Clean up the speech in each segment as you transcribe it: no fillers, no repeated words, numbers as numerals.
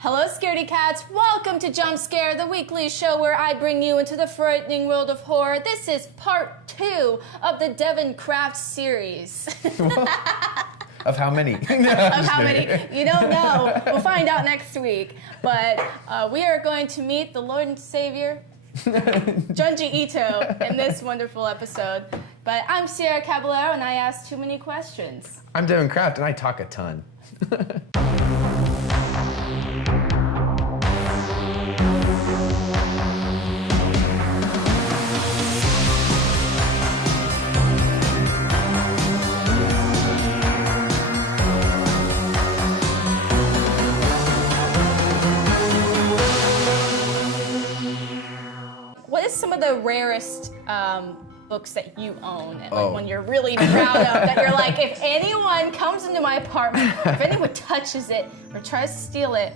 Hello, scaredy cats. Welcome to Jump Scare, the weekly show where I bring you into the frightening world of horror. This is part 2 of the Devin Kraft series. Of how many? Of how many? You don't know. We'll find out next week. But we are going to meet the Lord and Savior, Junji Ito, in this wonderful episode. But I'm Cierra Caballero, and I ask too many questions. I'm Devin Kraft, and I talk a ton. What is some of the rarest books that you own and like when you're really proud of, that you're like, if anyone comes into my apartment, if anyone touches it or tries to steal it,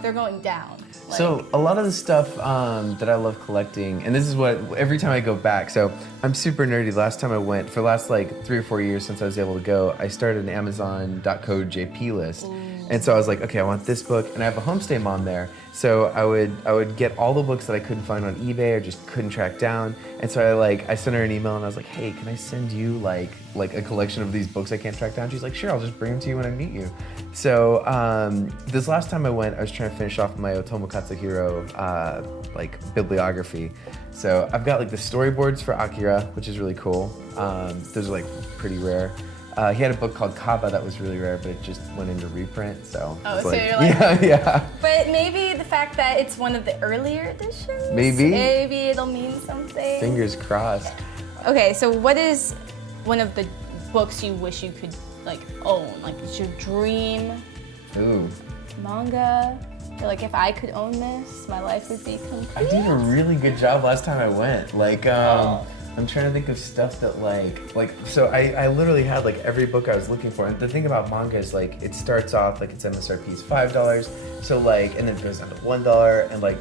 they're going down? Like, So a lot of the stuff that I love collecting, and this is what, every time I go back, so I'm super nerdy. Last time I went, for the last like 3 or 4 years since I was able to go, I started an Amazon.co JP list. And so I was like, okay, I want this book, and I have a homestay mom there. So I would get all the books that I couldn't find on eBay or just couldn't track down. And so I sent her an email and I was like, hey, can I send you like a collection of these books I can't track down? She's like, sure, I'll just bring them to you when I meet you. So this last time I went, I was trying to finish off my Otomo Katsuhiro bibliography. So I've got like the storyboards for Akira, which is really cool. Those are like pretty rare. He had a book called Kaba that was really rare, but it just went into reprint, so. oh, it's so like, you're like, yeah. But maybe the fact that it's one of the earlier editions, Maybe it'll mean something. Fingers crossed. Okay, so what is one of the books you wish you could like own? Like, it's your dream Ooh. manga? You're like, if I could own this, my life would be complete. I did a really good job last time I went. Like, I'm trying to think of stuff that so I literally had like every book I was looking for. And the thing about manga is like, it starts off like its MSRP is $5. So like, and then it goes down to $1. And like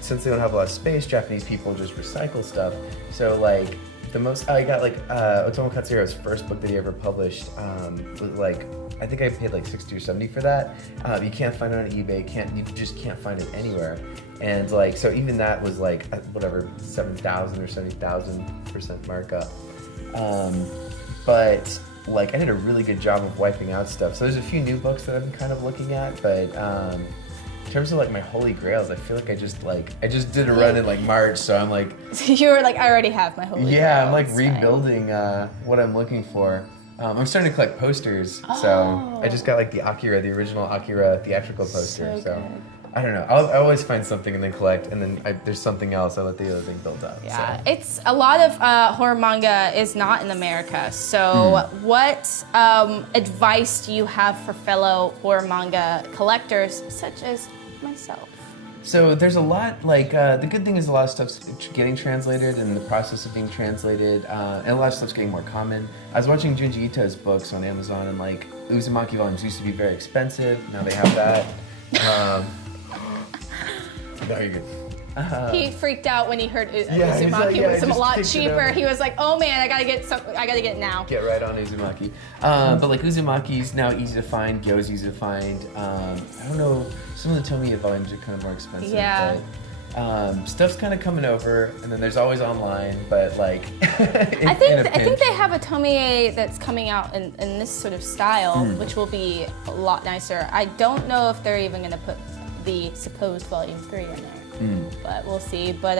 since they don't have a lot of space, Japanese people just recycle stuff. So like, I got like Otomo Katsuhiro's first book that he ever published, was like, I think I paid like $60 or $70 for that. You can't find it on eBay, you just can't find it anywhere. And like, so even that was like, whatever, 7,000 or 70,000% markup. But like, I did a really good job of wiping out stuff. So there's a few new books that I'm kind of looking at, but in terms of like my holy grails, I feel like I just did a run in like March, so I'm like. You were like, I already have my holy grail. Yeah, I'm like rebuilding what I'm looking for. I'm starting to collect posters, so I just got like the original Akira theatrical poster. So I don't know. I always find something and then collect, and then there's something else. I let the other thing build up. Yeah, so. it's a lot of horror manga is not in America. So what advice do you have for fellow horror manga collectors, such as myself? So there's a lot, like, the good thing is a lot of stuff's getting translated and in the process of being translated, and a lot of stuff's getting more common. I was watching Junji Ito's books on Amazon, and like, Uzumaki volumes used to be very expensive, now they have that. No, you're good. He freaked out when he heard Uzumaki Uzumaki was a lot cheaper. He was like, "Oh man, I gotta get it now." Get right on Uzumaki. But like Uzumaki's now easy to find, Gyo's easy to find. I don't know, some of the Tomiya volumes are kind of more expensive. Yeah. But stuff's kind of coming over, and then there's always online. But like, I think they have a Tomiya that's coming out in this sort of style, which will be a lot nicer. I don't know if they're even gonna put the supposed volume 3 in there. But we'll see. But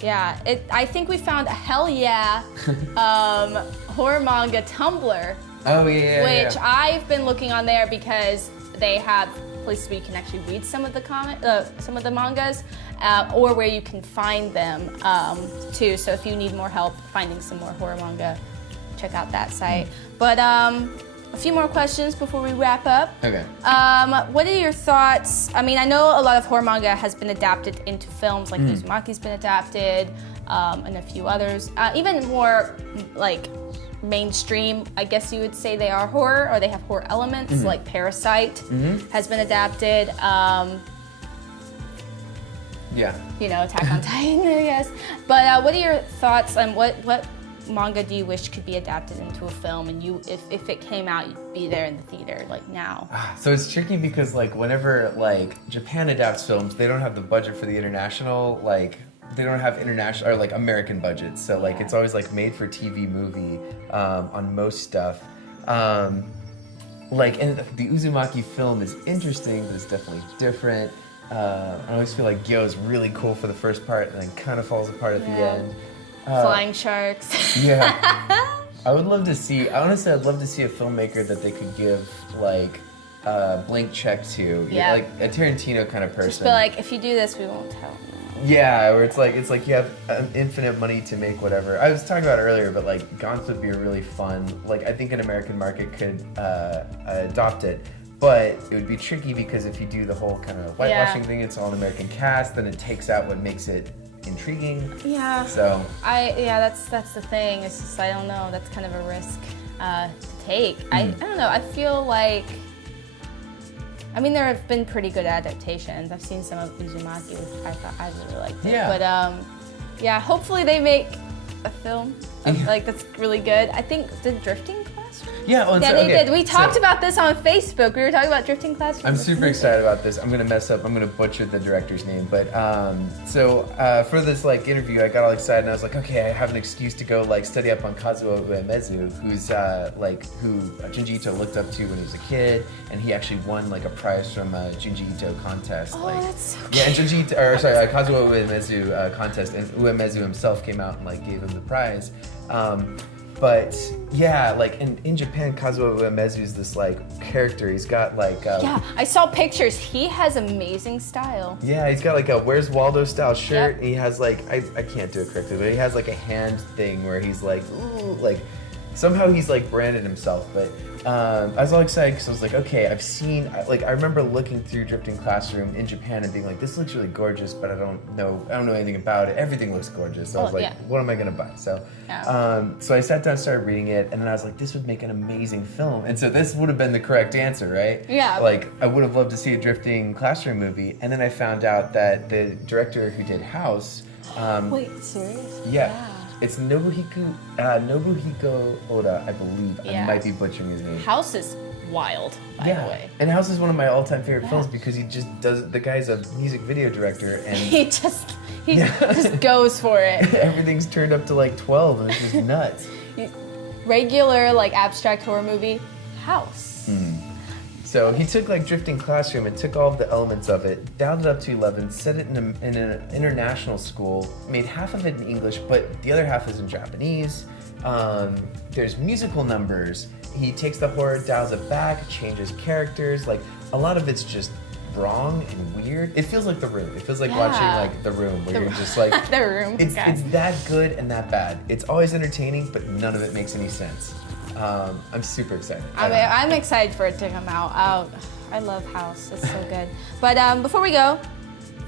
yeah, I think we found a hell yeah horror manga Tumblr. Oh yeah. Which I've been looking on there because they have places where you can actually read some of the mangas, or where you can find them too. So if you need more help finding some more horror manga, check out that site. But a few more questions before we wrap up. Okay. What are your thoughts? I mean, I know a lot of horror manga has been adapted into films, like Uzumaki's been adapted, and a few others. Even more like mainstream, I guess you would say they are horror, or they have horror elements, like Parasite has been adapted. Yeah. You know, Attack on Titan, I guess. But what are your thoughts on what manga do you wish could be adapted into a film, and if it came out, you'd be there in the theater like now? So it's tricky because like whenever like Japan adapts films, they don't have the budget for the international, like they don't have international or like American budgets. So like it's always like made for TV movie on most stuff. Like, and the Uzumaki film is interesting, but it's definitely different. I always feel like Gyo is really cool for the first part and then kind of falls apart at the end. Flying sharks. Yeah. I would love to see, honestly, I'd love to see a filmmaker that they could give like a blank check to. Yeah. Like a Tarantino kind of person. Just be like, if you do this, we won't tell. Yeah, where it's like you have infinite money to make whatever. I was talking about it earlier, but like Gantz would be a really fun. Like I think an American market could adopt it, but it would be tricky because if you do the whole kind of whitewashing thing, it's all an American cast, then it takes out what makes it intriguing. Yeah. So that's the thing. It's just I don't know. That's kind of a risk to take. I don't know. I feel like. I mean, there have been pretty good adaptations. I've seen some of Uzumaki, which I really liked it. Yeah. But yeah, hopefully they make a film like that's really good. I think the Drifting Classroom. Yeah, well, they did. We talked about this on Facebook. We were talking about Drifting Classroom. I'm super excited about this. I'm gonna mess up. I'm gonna butcher the director's name, but for this like interview, I got all excited and I was like, okay, I have an excuse to go like study up on Kazuo Uemezu, who's who Junji Ito looked up to when he was a kid, and he actually won like a prize from a Junji Ito contest. Oh, that's so cute. Yeah, and Kazuo Uemezu contest, and Uemezu himself came out and like gave him the prize. But yeah, like in Japan, Kazuo Uemezu is this like character. He's got like yeah, I saw pictures. He has amazing style. Yeah, he's got like a Where's Waldo style shirt. And he has like I can't do it correctly, but he has like a hand thing where he's like ooh, like somehow he's like branded himself. But I was all excited because I was like, okay, I've seen like I remember looking through Drifting Classroom in Japan and being like, this looks really gorgeous, but I don't know anything about it. Everything looks gorgeous. So I was like, what am I gonna buy? So so I sat down, started reading it, and then I was like, this would make an amazing film. And so this would have been the correct answer, right? Yeah. Like I would have loved to see a Drifting Classroom movie, and then I found out that the director who did House. Wait, serious? Yeah. It's Nobuhiko Oda, I believe. I might be butchering his name. House is wild, by the way. And House is one of my all-time favorite films because he just does. The guy's a music video director, and he just goes for it. Everything's turned up to like 12, and it's just nuts. Regular like abstract horror movie, House. So he took like Drifting Classroom and took all of the elements of it, dialed it up to 11, set it in an international school, made half of it in English, but the other half is in Japanese. There's musical numbers. He takes the horror, dials it back, changes characters. Like a lot of it's just wrong and weird. It feels like The Room. It feels like watching like The Room, where you're just like The Room. It's that good and that bad. It's always entertaining, but none of it makes any sense. I'm super excited. I'm excited for it to come out. I love House. It's so good. But before we go,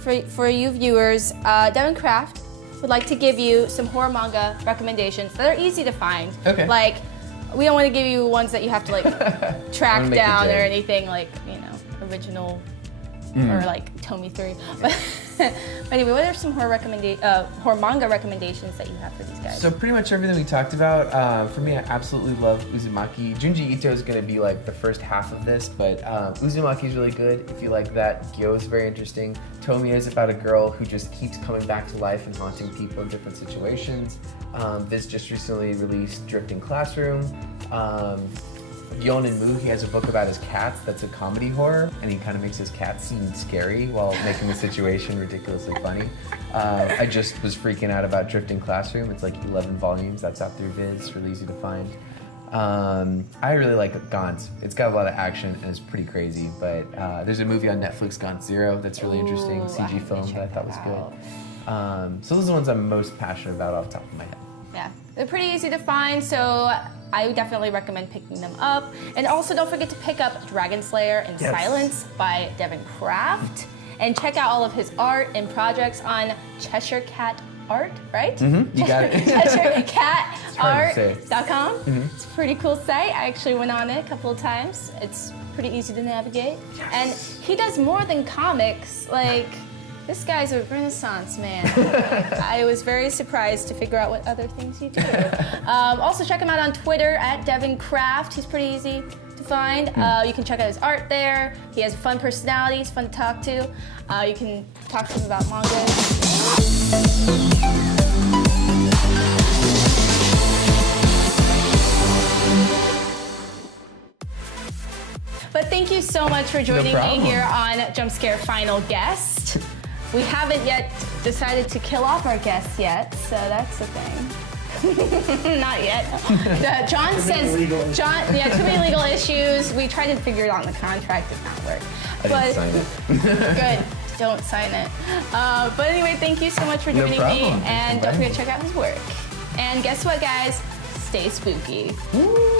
for you viewers, Devin Kraft would like to give you some horror manga recommendations that are easy to find. Okay. Like, we don't want to give you ones that you have to like track down or anything like, original or like Tomy 3. But anyway, what are some horror manga recommendations that you have for these guys? So pretty much everything we talked about. For me, I absolutely love Uzumaki. Junji Ito is going to be like the first half of this, but Uzumaki is really good. If you like that, Gyo is very interesting. Tomy is about a girl who just keeps coming back to life and haunting people in different situations. Viz just recently released Drifting Classroom. Yonen Mu, he has a book about his cats that's a comedy horror, and he kind of makes his cats seem scary while making the situation ridiculously funny. I just was freaking out about Drifting Classroom. It's like 11 volumes. That's out through Viz, really easy to find. I really like Gantz. It's got a lot of action and it's pretty crazy, but there's a movie on Netflix, Gantz Zero, that's really interesting, CG film that I thought was good. So those are the ones I'm most passionate about off the top of my head. Yeah, they're pretty easy to find, so I would definitely recommend picking them up. And also don't forget to pick up Dragon Slayer in Silence by Devin Kraft. And check out all of his art and projects on Cheshire Cat Art, right? Mm-hmm, you got it. CheshireCatArt.com. It's a pretty cool site. I actually went on it a couple of times. It's pretty easy to navigate. And he does more than comics. Like, This guy's a renaissance man. I was very surprised to figure out what other things you do. Also, check him out on Twitter at Devin Kraft. He's pretty easy to find. You can check out his art there. He has a fun personality. He's fun to talk to. You can talk to him about manga. But thank you so much for joining me here on Jump Scare Final Guest. We haven't yet decided to kill off our guests yet, so that's the thing. Not yet. John says, too many legal issues. We tried to figure it out in the contract, it did not work. I didn't sign it. Good, don't sign it. But anyway, thank you so much for joining me, and don't forget to check out his work. And guess what, guys? Stay spooky. Woo!